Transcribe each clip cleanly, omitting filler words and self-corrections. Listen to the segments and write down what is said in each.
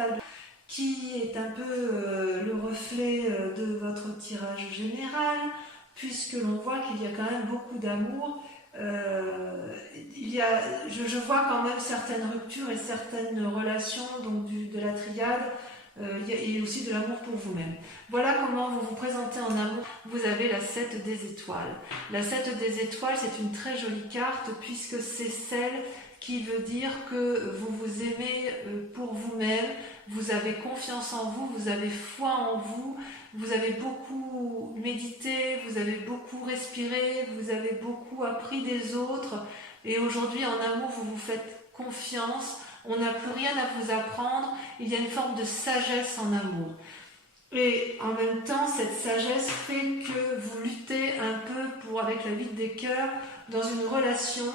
mental qui est un peu le reflet de votre tirage général, puisque l'on voit qu'il y a quand même beaucoup d'amour. Je vois quand même certaines ruptures et certaines relations donc de la triade, et aussi de l'amour pour vous-même. Voilà comment vous vous présentez en amour. Vous avez la 7 des étoiles. La 7 des étoiles, c'est une très jolie carte puisque c'est celle qui veut dire que vous vous aimez pour vous-même, vous avez confiance en vous, vous avez foi en vous, vous avez beaucoup médité, vous avez beaucoup respiré, vous avez beaucoup appris des autres et aujourd'hui en amour vous vous faites confiance, on n'a plus rien à vous apprendre, il y a une forme de sagesse en amour. Et en même temps, cette sagesse fait que vous luttez un peu avec la vide des cœurs dans une relation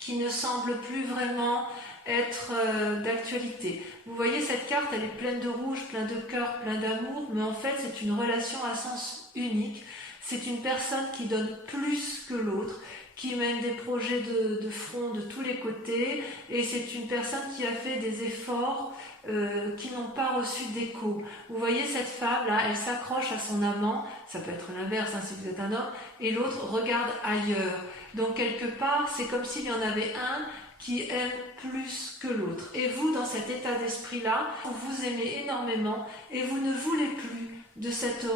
qui ne semble plus vraiment être d'actualité. Vous voyez, cette carte, elle est pleine de rouge, plein de cœur, plein d'amour, mais en fait, c'est une relation à sens unique. C'est une personne qui donne plus que l'autre, qui mène des projets de front de tous les côtés, et c'est une personne qui a fait des efforts qui n'ont pas reçu d'écho. Vous voyez cette femme-là, elle s'accroche à son amant, ça peut être l'inverse hein, si vous êtes un homme, et l'autre regarde ailleurs. Donc quelque part, c'est comme s'il y en avait un qui aime plus que l'autre. Et vous, dans cet état d'esprit-là, vous aimez énormément et vous ne voulez plus de cette...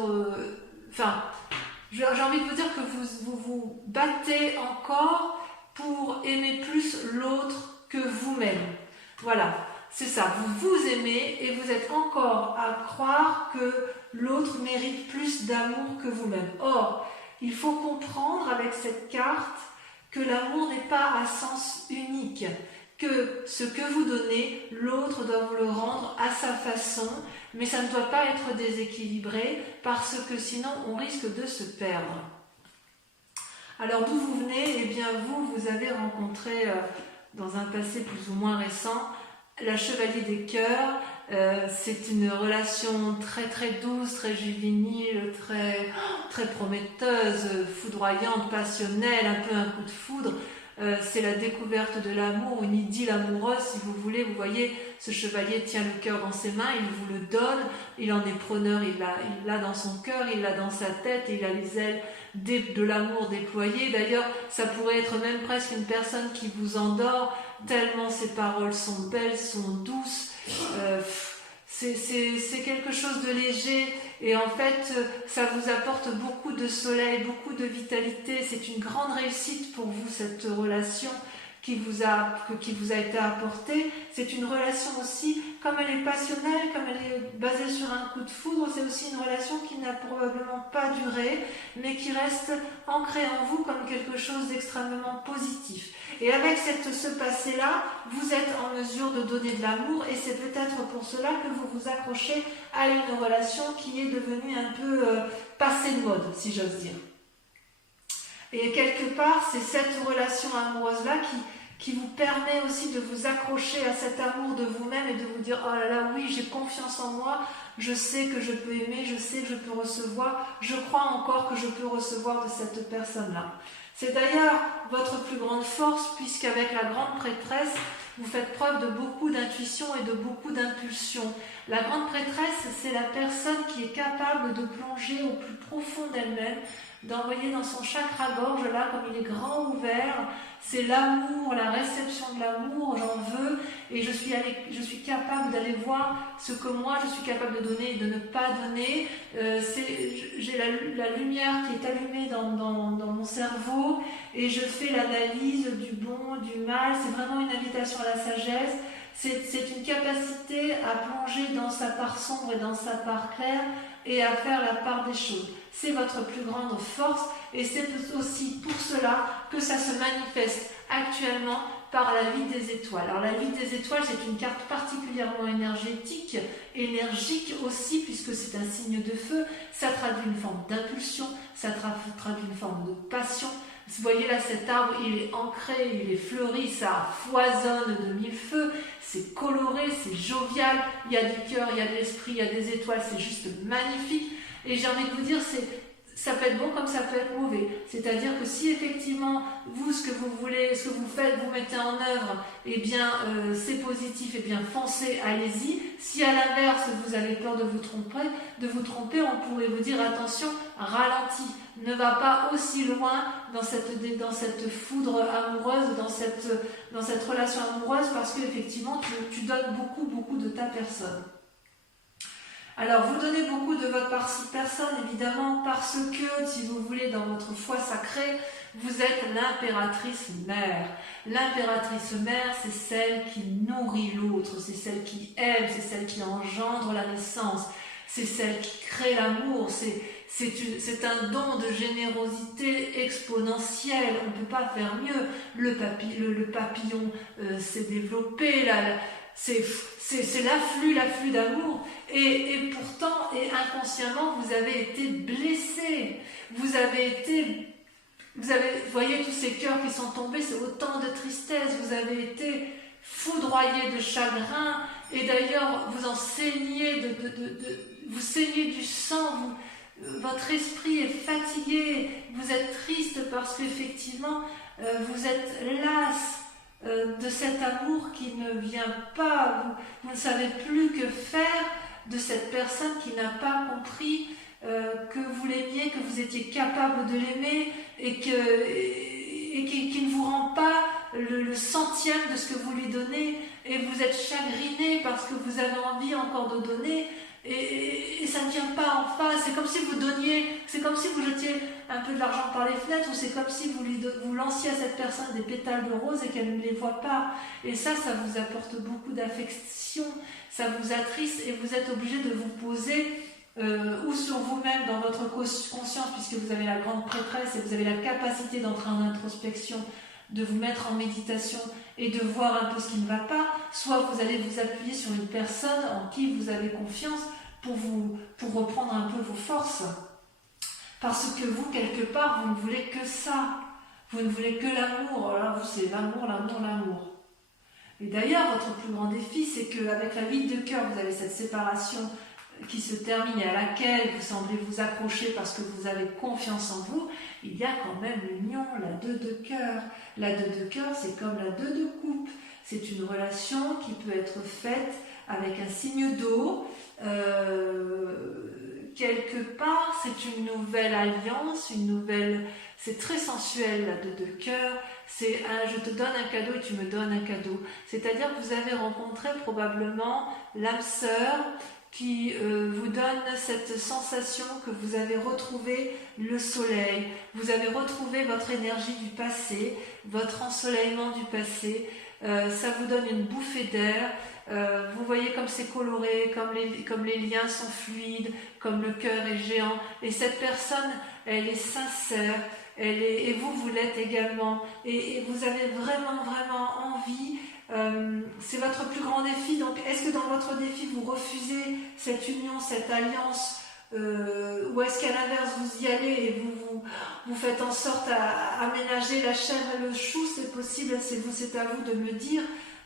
j'ai envie de vous dire que vous battez encore pour aimer plus l'autre que vous-même. Voilà, c'est ça, vous vous aimez et vous êtes encore à croire que l'autre mérite plus d'amour que vous-même. Or, il faut comprendre avec cette carte que l'amour n'est pas à sens unique, que ce que vous donnez, l'autre doit vous le rendre à sa façon, mais ça ne doit pas être déséquilibré parce que sinon on risque de se perdre. Alors d'où vous venez? Eh bien vous avez rencontré dans un passé plus ou moins récent la Chevalier des Cœurs. C'est une relation très très douce, très juvénile, très prometteuse, foudroyante, passionnelle, un peu un coup de foudre. C'est la découverte de l'amour, une idylle amoureuse si vous voulez. Vous voyez, ce chevalier tient le cœur dans ses mains, il vous le donne, il en est preneur, il l'a dans son cœur, il l'a dans sa tête, et il a les ailes de l'amour déployées. D'ailleurs, ça pourrait être même presque une personne qui vous endort, tellement ses paroles sont belles, sont douces. C'est quelque chose de léger et en fait ça vous apporte beaucoup de soleil, beaucoup de vitalité. C'est une grande réussite pour vous cette relation qui vous a été apportée. C'est une relation aussi, comme elle est passionnelle, comme elle est basée sur un coup de foudre, c'est aussi une relation qui n'a probablement pas duré, mais qui reste ancrée en vous comme quelque chose d'extrêmement positif. Et avec ce passé-là, vous êtes en mesure de donner de l'amour et c'est peut-être pour cela que vous vous accrochez à une relation qui est devenue un peu passée de mode, si j'ose dire. Et quelque part, c'est cette relation amoureuse-là qui vous permet aussi de vous accrocher à cet amour de vous-même et de vous dire « Oh là là, oui, j'ai confiance en moi, je sais que je peux aimer, je sais que je peux recevoir, je crois encore que je peux recevoir de cette personne-là. » C'est d'ailleurs votre plus grande force puisqu'avec la grande prêtresse, vous faites preuve de beaucoup d'intuition et de beaucoup d'impulsion. La grande prêtresse, c'est la personne qui est capable de plonger au plus profond d'elle-même, d'envoyer dans son chakra-gorge, là, comme il est grand ouvert, c'est l'amour, la réception de l'amour, j'en veux, et je suis capable d'aller voir ce que moi je suis capable de donner et de ne pas donner. J'ai la lumière qui est allumée dans mon cerveau, et je fais l'analyse du bon, du mal, c'est vraiment une invitation à la sagesse. C'est une capacité à plonger dans sa part sombre et dans sa part claire et à faire la part des choses. C'est votre plus grande force et c'est aussi pour cela que ça se manifeste actuellement par la vie des étoiles. Alors la vie des étoiles, c'est une carte particulièrement énergétique, énergique aussi puisque c'est un signe de feu. Ça traduit une forme d'impulsion, ça traduit une forme de passion. Vous voyez là cet arbre, il est ancré, il est fleuri, ça foisonne de mille feux, c'est coloré, c'est jovial, il y a du cœur, il y a de l'esprit, il y a des étoiles, c'est juste magnifique. Et j'ai envie de vous dire, ça peut être bon comme ça peut être mauvais. C'est-à-dire que si effectivement, vous, ce que vous voulez, ce que vous faites, vous mettez en œuvre, eh bien, c'est positif, eh bien, foncez, allez-y. Si à l'inverse, vous avez peur de vous tromper, on pourrait vous dire, attention, ralentis. Ne va pas aussi loin dans cette foudre amoureuse, dans cette relation amoureuse, parce qu'effectivement, tu donnes beaucoup, beaucoup de ta personne. Alors, vous donnez beaucoup de votre personne, évidemment, parce que, si vous voulez, dans votre foi sacrée, vous êtes l'impératrice mère. L'impératrice mère, c'est celle qui nourrit l'autre, c'est celle qui aime, c'est celle qui engendre la naissance, c'est celle qui crée l'amour, c'est un don de générosité exponentielle, on ne peut pas faire mieux. Le papillon s'est développé, c'est l'afflux d'amour, et pourtant, et inconsciemment, vous avez été blessé, vous voyez tous ces cœurs qui sont tombés, c'est autant de tristesse, vous avez été foudroyé de chagrin, et d'ailleurs, vous en saignez, vous saignez du sang, votre esprit est fatigué, vous êtes triste parce qu'effectivement, vous êtes las de cet amour qui ne vient pas, vous ne savez plus que faire de cette personne qui n'a pas compris que vous l'aimiez, que vous étiez capable de l'aimer et qui ne vous rend pas le centième de ce que vous lui donnez, et vous êtes chagriné parce que vous avez envie encore de donner, et ça ne vient pas en face. C'est comme si vous donniez, c'est comme si vous jetiez un peu de l'argent par les fenêtres, ou c'est comme si vous lanciez à cette personne des pétales de rose et qu'elle ne les voit pas. Et ça vous apporte beaucoup d'affection, ça vous attriste, et vous êtes obligé de vous poser ou sur vous-même dans votre conscience, puisque vous avez la grande prêtresse et vous avez la capacité d'entrer en introspection, de vous mettre en méditation et de voir un peu ce qui ne va pas, soit vous allez vous appuyer sur une personne en qui vous avez confiance pour reprendre un peu vos forces. Parce que vous, quelque part, vous ne voulez que ça. Vous ne voulez que l'amour. Alors vous, c'est l'amour, l'amour, l'amour. Et d'ailleurs, votre plus grand défi, c'est qu'avec la 8 de cœur, vous avez cette séparation qui se termine et à laquelle vous semblez vous accrocher parce que vous avez confiance en vous. Il y a quand même l'union, la 2 de cœur. La 2 de cœur, c'est comme la 2 de coupe. C'est une relation qui peut être faite avec un signe d'eau. Quelque part, c'est une nouvelle alliance, c'est très sensuel, la 2 de cœur. C'est je te donne un cadeau et tu me donnes un cadeau. C'est-à-dire que vous avez rencontré probablement l'âme sœur qui vous donne cette sensation que vous avez retrouvé le soleil, vous avez retrouvé votre énergie du passé, votre ensoleillement du passé, ça vous donne une bouffée d'air, vous voyez comme c'est coloré, comme les liens sont fluides, comme le cœur est géant, et cette personne, elle est sincère, et vous l'êtes également, et vous avez vraiment, vraiment envie. C'est votre plus grand défi. Donc, est-ce que dans votre défi, vous refusez cette union, cette alliance, ou est-ce qu'à l'inverse, vous y allez et vous faites en sorte à aménager la chair et le chou? C'est possible, c'est à vous de me dire,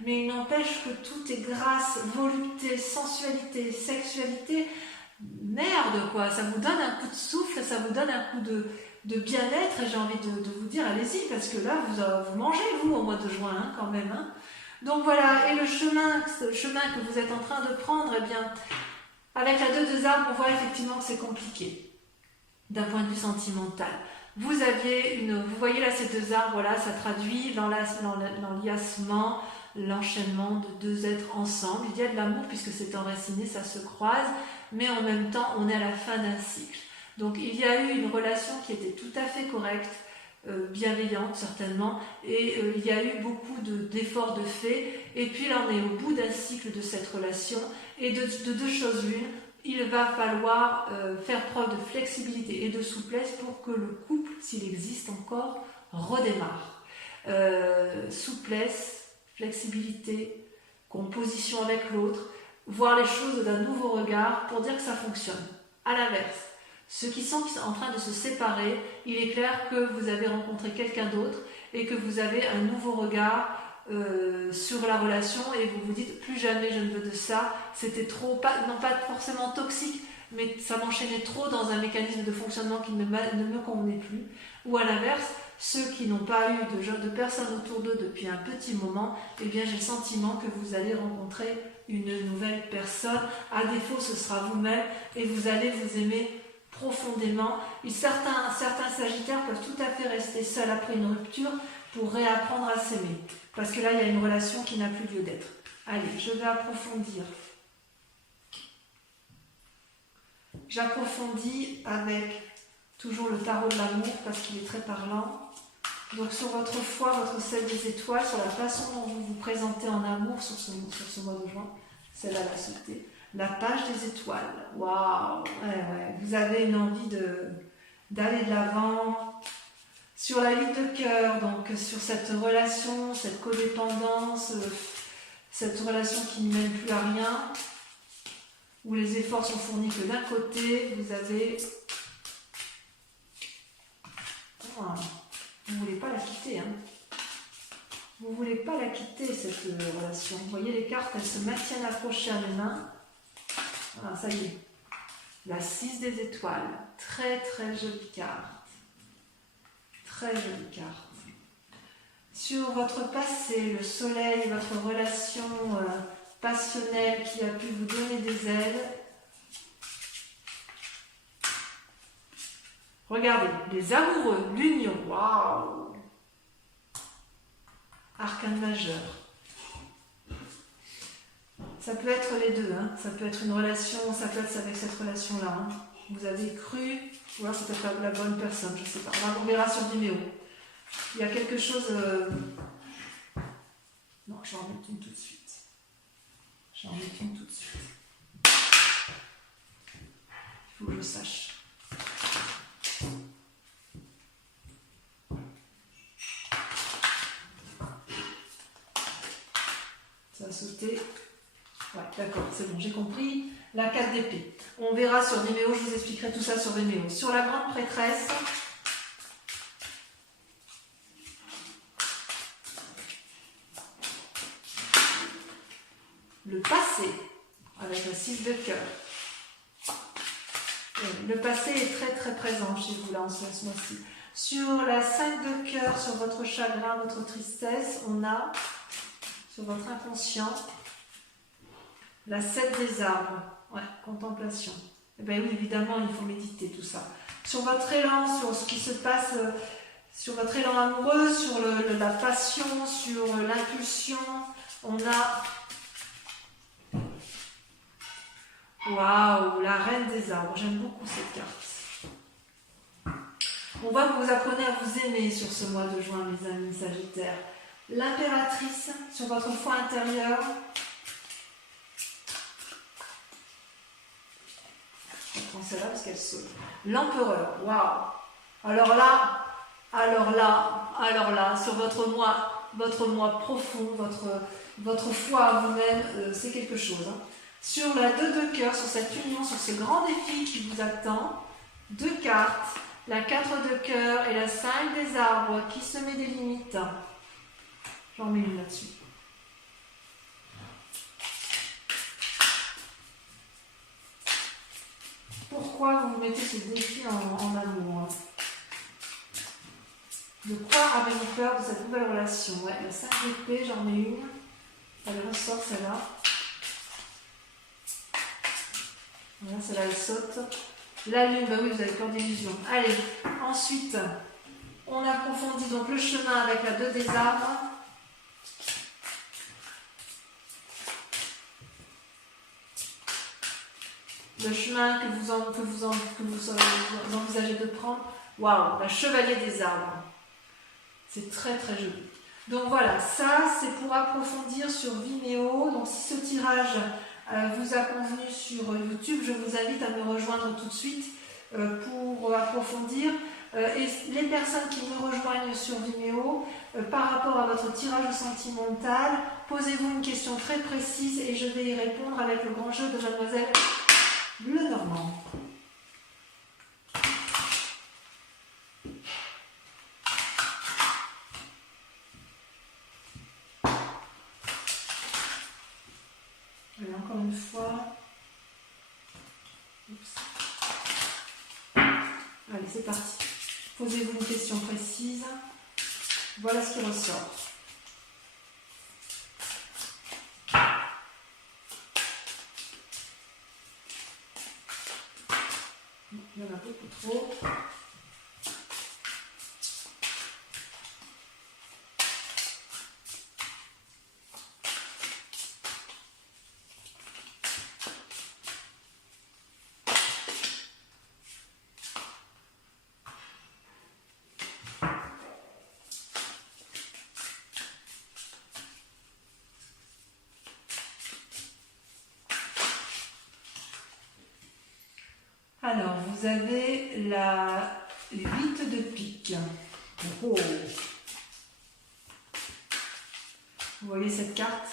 mais il n'empêche que tout est grâce, volupté, sensualité, sexualité. Merde, quoi, ça vous donne un coup de souffle, ça vous donne un coup de bien-être, et j'ai envie de vous dire, allez-y, parce que là, vous mangez, vous, au mois de juin, hein, quand même, hein. Donc voilà, et le chemin que vous êtes en train de prendre, eh bien, avec la 2 de arbres, on voit effectivement que c'est compliqué, d'un point de vue sentimental. Vous voyez là ces 2 arbres, voilà, ça traduit dans l'enliassement, l'enchaînement de 2 êtres ensemble. Il y a de l'amour puisque c'est enraciné, ça se croise, mais en même temps, on est à la fin d'un cycle. Donc il y a eu une relation qui était tout à fait correcte, bienveillante certainement, et il y a eu beaucoup d'efforts de fait, et puis là on est au bout d'un cycle de cette relation, et de 2 choses l'une, il va falloir faire preuve de flexibilité et de souplesse pour que le couple, s'il existe encore, redémarre. Souplesse, flexibilité, composition avec l'autre, voir les choses d'un nouveau regard pour dire que ça fonctionne. À l'inverse, ceux qui sont en train de se séparer, il est clair que vous avez rencontré quelqu'un d'autre et que vous avez un nouveau regard sur la relation, et vous vous dites plus jamais je ne veux de ça, c'était trop, non pas forcément toxique, mais ça m'enchaînait trop dans un mécanisme de fonctionnement qui ne me convenait plus. Ou à l'inverse, ceux qui n'ont pas eu de personnes autour d'eux depuis un petit moment, eh bien j'ai le sentiment que vous allez rencontrer une nouvelle personne. À défaut, ce sera vous-même et vous allez vous aimer profondément. Et certains sagittaires peuvent tout à fait rester seuls après une rupture pour réapprendre à s'aimer. Parce que là, il y a une relation qui n'a plus lieu d'être. Allez, je vais approfondir. J'approfondis avec toujours le tarot de l'amour parce qu'il est très parlant. Donc sur votre foi, votre ciel des étoiles, sur la façon dont vous vous présentez en amour sur ce mois de juin, celle-là l'a sauté. La page des étoiles. Waouh, ouais. Vous avez une envie d'aller de l'avant. Sur la 8 de cœur, donc sur cette relation, cette codépendance, cette relation qui ne mène plus à rien, où les efforts sont fournis que d'un côté, vous avez... vous ne voulez pas la quitter, hein. Vous ne voulez pas la quitter, cette relation. Vous voyez, les cartes, elles se maintiennent accrochées à mes mains. Voilà, ça y est. La 6 des étoiles. Très, très jolie carte. Très jolie carte. Sur votre passé, le soleil, votre relation passionnelle qui a pu vous donner des ailes. Regardez, les amoureux, l'union, waouh! Arcane majeur. Ça peut être les deux, hein. Ça peut être une relation, ça peut être avec cette relation-là. Hein. Vous avez cru, ou alors c'est peut-être la bonne personne, je ne sais pas. On verra sur Vimeo. Il y a quelque chose... Non, je vais en mettre une tout de suite. Je vais en mettre une tout de suite. Il faut que je sache. Ça a sauté. Ouais, d'accord, c'est bon, j'ai compris. La 4 d'épée. On verra sur Vimeo, je vous expliquerai tout ça sur Vimeo. Sur la grande prêtresse, le passé, avec la 6 de cœur. Le passé est très très présent chez vous là en ce mois-ci. Sur la 5 de cœur, sur votre chagrin, votre tristesse, on a, sur votre inconscient, la 7 des arbres. Ouais, contemplation. Eh bien oui, évidemment, il faut méditer tout ça. Sur votre élan, sur ce qui se passe, sur votre élan amoureux, sur la passion, sur l'impulsion, on a... Waouh, la reine des arbres. J'aime beaucoup cette carte. On voit que vous apprenez à vous aimer sur ce mois de juin, mes amis sagittaires. L'impératrice, sur votre foi intérieure. Je prends celle-là parce qu'elle saute. L'empereur, waouh. Alors là, sur votre moi profond, votre foi à vous-même, c'est quelque chose. Hein. Sur la 2 de cœur, sur cette union, sur ce grand défi qui vous attend, 2 cartes, la 4 de cœur et la 5 des arbres qui se met des limites. J'en mets une là-dessus. Pourquoi vous mettez ce défi en amour, hein? De quoi avez-vous peur de cette nouvelle relation? Ouais, la 5 d'épée, j'en mets une. Elle ressort celle-là. Voilà, celle-là, elle saute. La lune, bah oui, vous avez peur d'illusion. Allez, ensuite, on approfondit donc le chemin avec la 2 des arbres. Le chemin que vous envisagez de prendre. Waouh, la chevalier des arbres. C'est très très joli. Donc voilà, ça c'est pour approfondir sur Vimeo. Donc si ce tirage vous a convenu sur YouTube, je vous invite à me rejoindre tout de suite pour approfondir. Et les personnes qui me rejoignent sur Vimeo, par rapport à votre tirage sentimental, posez-vous une question très précise et je vais y répondre avec le grand jeu de Mademoiselle Lenormand. Et encore une fois, oups. Allez, c'est parti. Posez-vous une question précise. Voilà ce qui ressort. Il y en a beaucoup trop. Alors, vous avez la 8 de pique. Oh. Vous voyez cette carte?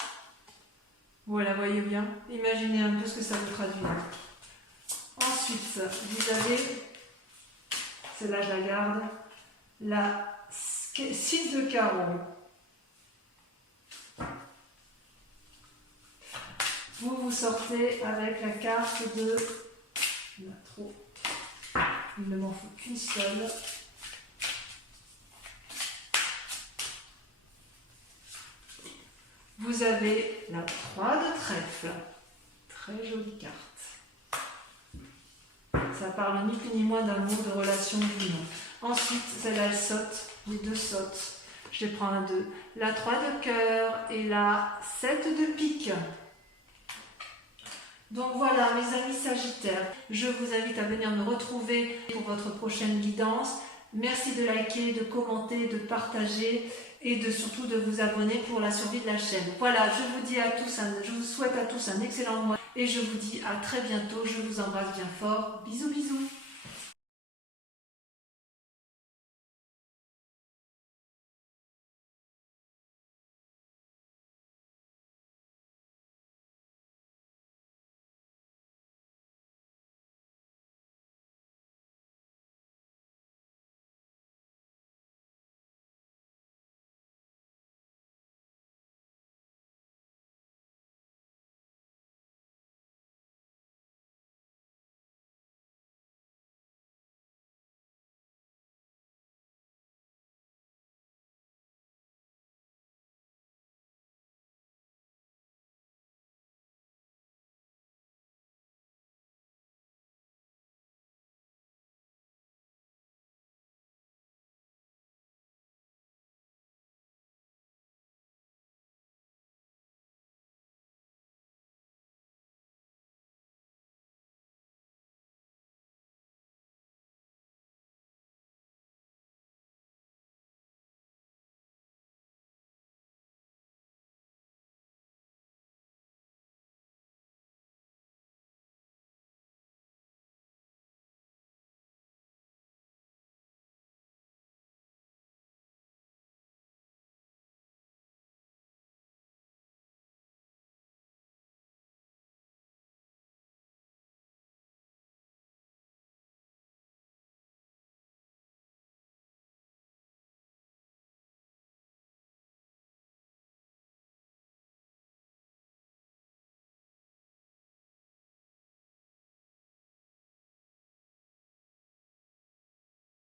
Vous la voyez bien? Imaginez un peu ce que ça vous traduit. Ensuite, vous avez, celle-là je la garde, la 6 de carreau. Vous sortez avec la carte de... Il y en a trop. Il ne m'en faut qu'une seule. Vous avez la 3 de trèfle. Très jolie carte. Ça parle ni plus ni moins d'amour, de relation, d'union. Ensuite, celle-là, elle saute. Les deux sautent. Je les prends à deux. La 3 de cœur et la 7 de pique. Donc voilà, mes amis Sagittaires, je vous invite à venir me retrouver pour votre prochaine guidance. Merci de liker, de commenter, de partager et surtout de vous abonner pour la survie de la chaîne. Voilà, je vous souhaite à tous un excellent mois et je vous dis à très bientôt. Je vous embrasse bien fort. Bisous, bisous.